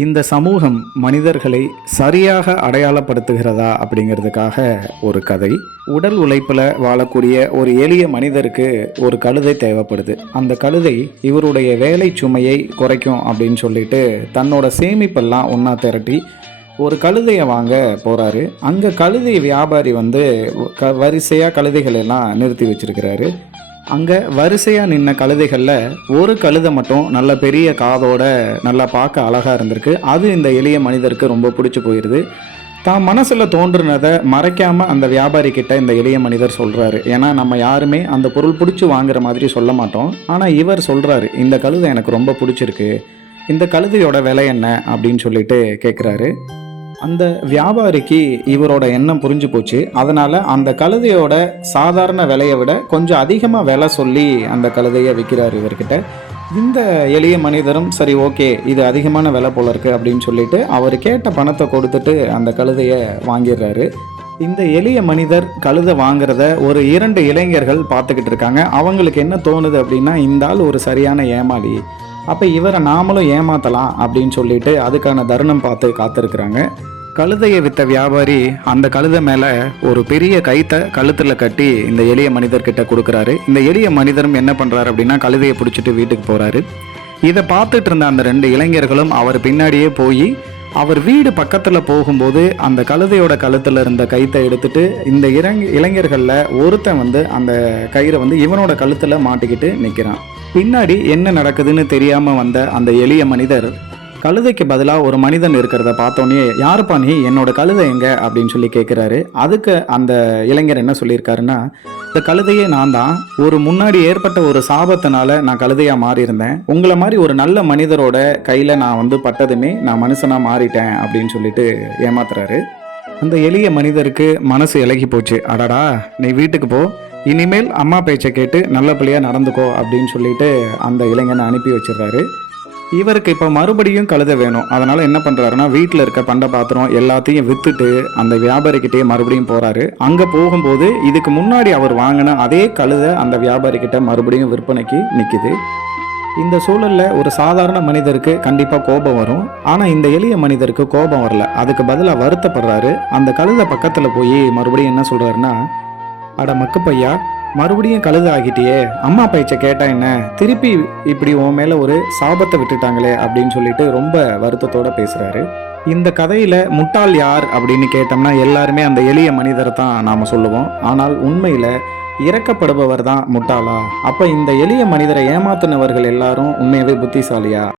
இந்த சமூகம் மனிதர்களை சரியாக அடையாளப்படுத்துகிறதா அப்படிங்கிறதுக்காக ஒரு கதை. உடல் உழைப்பில் வாழக்கூடிய ஒரு எளிய மனிதருக்கு ஒரு கழுதை தேவைப்படுது. அந்த கழுதை இவருடைய வேலை சுமையை குறைக்கும் அப்படின்னு சொல்லிட்டு தன்னோட சேமிப்பெல்லாம் ஒன்றா திரட்டி ஒரு கழுதையை வாங்க போகிறாரு அங்கே கழுதை வியாபாரி வந்து க வரிசையாக கழுதைகள் எல்லாம் நிறுத்தி வச்சிருக்கிறாரு. அங்கே வரிசையாக நின்ன கழுதைகளில் ஒரு கழுதை மட்டும் நல்ல பெரிய காதோட நல்லா பார்க்க அழகாக இருந்திருக்கு. அது இந்த எளிய மனிதருக்கு ரொம்ப பிடிச்சி போயிடுது தான் மனசில் தோன்றுனதை மறைக்காமல் அந்த வியாபாரி கிட்ட இந்த எளிய மனிதர் சொல்கிறாரு ஏன்னா நம்ம யாருமே அந்த பொருள் பிடிச்சி வாங்குற மாதிரி சொல்ல மாட்டோம். ஆனால் இவர் சொல்கிறாரு இந்த கழுதை எனக்கு ரொம்ப பிடிச்சிருக்கு. இந்த கழுதையோட விலை என்ன? அப்படின்னு சொல்லிட்டு கேட்குறாரு அந்த வியாபாரிக்கு இவரோட எண்ணம் புரிஞ்சு போச்சு. அதனால அந்த கழுதையோட சாதாரண விலையை விட கொஞ்சம் அதிகமாக விலை சொல்லி அந்த கழுதையை விற்கிறாரு இவர்கிட்ட. இந்த எளிய மனிதரும் சரி ஓகே இது அதிகமான விலை போல இருக்கு அப்படின்னு சொல்லிட்டு அவர் கேட்ட பணத்தை கொடுத்துட்டு அந்த கழுதையை வாங்கிடுறாரு. இந்த எளிய மனிதர் கழுதை வாங்குறத ஒரு இரண்டு இளைஞர்கள் பார்த்துக்கிட்டு இருக்காங்க. அவங்களுக்கு என்ன தோணுது அப்படின்னா இந்த ஆள் ஒரு சரியான ஏமாளி. அப்போ இவரை நாமளும் ஏமாத்தலாம் அப்படின்னு சொல்லிட்டு அதுக்கான தருணம் பார்த்து காத்திருக்கிறாங்க. கழுதையை விற்ற வியாபாரி அந்த கழுதை மேலே ஒரு பெரிய கைத்தை கழுத்தில் கட்டி இந்த எளிய மனிதர்கிட்ட கொடுக்குறாரு. இந்த எளிய மனிதரும் என்ன பண்ணுறாரு அப்படின்னா கழுதையை பிடிச்சிட்டு வீட்டுக்கு போகிறாரு இதை பார்த்துட்டு இருந்த அந்த ரெண்டு இளைஞர்களும் அவர் பின்னாடியே போய் அவர் வீடு பக்கத்தில் போகும்போது அந்த கழுதையோட கழுத்தில் இருந்த கைத்தை எடுத்துட்டு இந்த இறங் இளைஞர்களில் ஒருத்தன் வந்து அந்த கயிறை வந்து இவனோட கழுத்தில் மாட்டிக்கிட்டு நிற்கிறான் பின்னாடி என்ன நடக்குதுன்னு தெரியாமல் வந்த அந்த எளிய மனிதர் கழுதைக்கு பதிலாக ஒரு மனிதன் இருக்கிறத பார்த்தோன்னே யாருப்பா நீ? என்னோட கழுதை எங்க? அப்படின்னு சொல்லி கேட்குறாரு அதுக்கு அந்த இளைஞர் என்ன சொல்லியிருக்காருன்னா இந்த கழுதையே நான் தான். ஒரு முன்னாடி ஏற்பட்ட ஒரு சாபத்தினால நான் கழுதையாக மாறியிருந்தேன். உங்களை மாதிரி ஒரு நல்ல மனிதரோட கையில் நான் வந்து பட்டதுமே நான் மனுஷனாக மாறிட்டேன் அப்படின்னு சொல்லிட்டு ஏமாத்துறாரு. அந்த எளிய மனிதருக்கு மனசு இலகி போச்சு. அடடா நீ வீட்டுக்கு போ. இனிமேல் அம்மா பேச்சை கேட்டு நல்ல பிள்ளையாக நடந்துக்கோ அப்படின்னு சொல்லிட்டு அந்த இளைஞனை அனுப்பி வச்சிடுறாரு. இவருக்கு இப்போ மறுபடியும் கழுதை வேணும். அதனால் என்ன பண்ணுறாருன்னா வீட்டில் இருக்க பண்ட பாத்திரம் எல்லாத்தையும் விற்றுட்டு அந்த வியாபாரிக்கிட்டே மறுபடியும் போகிறாரு அங்கே போகும்போது இதுக்கு முன்னாடி அவர் வாங்கின அதே கழுதை அந்த வியாபாரிக்கிட்ட மறுபடியும் விற்பனைக்கு நிற்கிது இந்த சூழலில் ஒரு சாதாரண மனிதருக்கு கண்டிப்பாக கோபம் வரும். ஆனால் இந்த எளிய மனிதருக்கு கோபம் வரல. அதுக்கு பதிலாக வருத்தப்படுறாரு. அந்த கழுதை பக்கத்தில் போய் மறுபடியும் என்ன சொல்கிறாருன்னா அட மக்கு பையா மறுபடியும் கழுத ஆகிட்டியே. அம்மா பேச்சை கேட்டா என்ன? திருப்பி இப்படி உன் மேலே ஒரு சாபத்தை விட்டுட்டாங்களே அப்படின்னு சொல்லிட்டு ரொம்ப வருத்தத்தோட பேசுகிறாரு இந்த கதையில் முட்டாள் யார் அப்படின்னு கேட்டோம்னா எல்லாருமே அந்த எளிய மனிதரை தான் நாம் சொல்லுவோம். ஆனால் உண்மையில் இறக்கப்படுபவர் தான் முட்டாளா? அப்போ இந்த எளிய மனிதரை ஏமாத்தினவர்கள் எல்லாரும் உண்மையாகவே புத்திசாலியா?